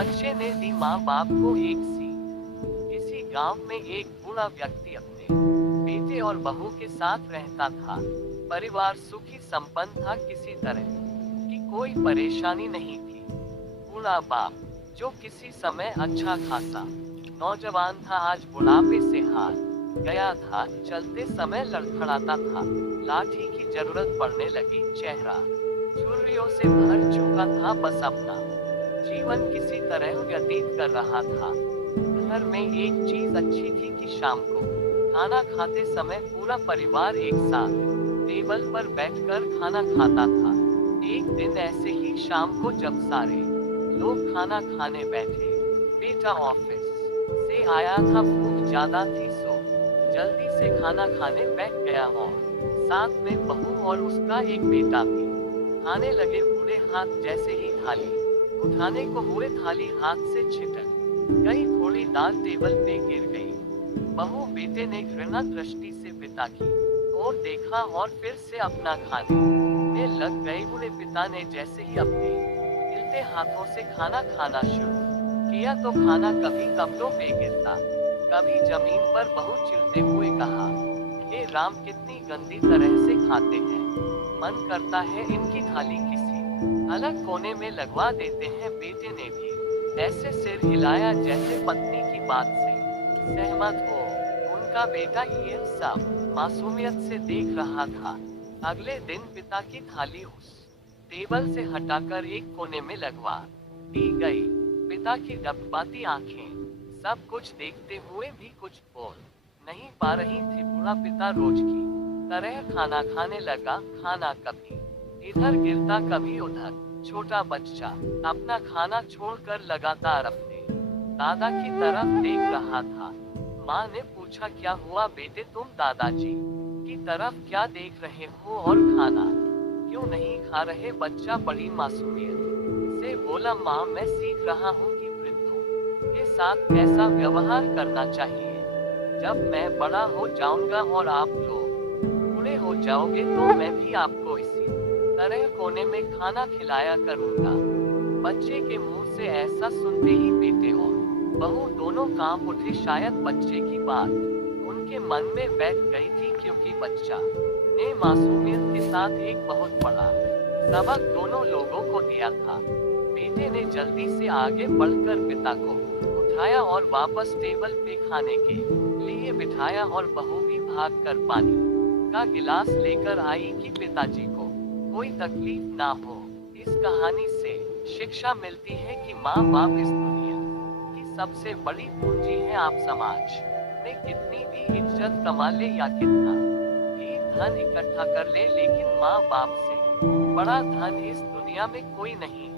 बच्चे ने दी माँ बाप को एक सीख। किसी गांव में एक बूढ़ा व्यक्ति अपने बेटे और बहू के साथ रहता था। परिवार सुखी संपन्न था, किसी तरह की कोई परेशानी नहीं थी। बूढ़ा बाप, जो किसी समय अच्छा खासा नौजवान था, आज बुढ़ापे से हार गया था। चलते समय लड़खड़ाता था, लाठी की जरूरत पड़ने लगी। चेहरा झुर्रियों से भर चुका था, बस अपना जीवन किसी तरह व्यतीत कर रहा था। घर में एक चीज अच्छी थी कि शाम को खाना खाते समय पूरा परिवार एक साथ टेबल पर बैठकर खाना खाता था। एक दिन ऐसे ही शाम को जब सारे लोग खाना खाने बैठे, बेटा ऑफिस से आया था, भूख ज्यादा थी सो जल्दी से खाना खाने बैठ गया और साथ में बहू और उसका एक बेटा भी खाने लगे। बूढ़े हाथ जैसे ही थाली उठाने को हुए, थाली हाथ से छिटक गई, थोड़ी दाल टेबल पे गिर गई। बहू बेटे ने घृणा दृष्टि से पिता की ओर देखा और फिर से अपना खाने में लग गए। बूढ़े पिता ने जैसे ही अपने हिलते हाथों से खाना खाना शुरू किया तो खाना कभी कपड़ों पे गिरता, कभी जमीन पर। बहू चिढ़ते हुए कहा, हे राम, कितनी गंदी तरह से खाते हैं, मन करता है इनकी थाली किसी अलग कोने में लगवा देते हैं। बेटे ने भी ऐसे सिर हिलाया जैसे पत्नी की बात से सहमत हो। उनका बेटा ये सब मासूमियत से देख रहा था। अगले दिन पिता की थाली उस टेबल से हटाकर एक कोने में लगवा दी गई। पिता की डबडबाती आंखें सब कुछ देखते हुए भी कुछ बोल नहीं पा रही थी। बूढ़ा पिता रोज की तरह खाना खाने लगा। खाना कभी इधर गिरता, कभी उधर। छोटा बच्चा अपना खाना छोड़कर लगातार अपने दादा की तरफ देख रहा था। माँ ने पूछा, क्या हुआ बेटे, तुम दादाजी की तरफ क्या देख रहे हो और खाना क्यों नहीं खा रहे? बच्चा बड़ी मासूमियत से बोला, माँ, मैं सीख रहा हूँ कि वृद्धों के साथ कैसा व्यवहार करना चाहिए। जब मैं बड़ा हो जाऊंगा और आप लोग बूढ़े हो जाओगे तो मैं भी आपको इसी तरह कोने में खाना खिलाया करूंगा। बच्चे के मुंह से ऐसा सुनते ही बेटे और बहू दोनों कांप उठे। शायद बच्चे की बात उनके मन में बैठ गई थी, क्योंकि बच्चा ने मासूमियत के साथ एक बहुत बड़ा सबक दोनों लोगों को दिया था। बेटे ने जल्दी से आगे बढ़कर पिता को उठाया और वापस टेबल पे खाने के लिए बिठाया, और बहू भी भागकर पानी का गिलास लेकर आई कि पिताजी को कोई तकलीफ ना हो। इस कहानी से शिक्षा मिलती है कि माँ बाप इस दुनिया की सबसे बड़ी पूंजी है। आप समाज में कितनी भी इज्जत कमा ले या कितना भी धन इकट्ठा कर ले, लेकिन माँ बाप से बड़ा धन इस दुनिया में कोई नहीं।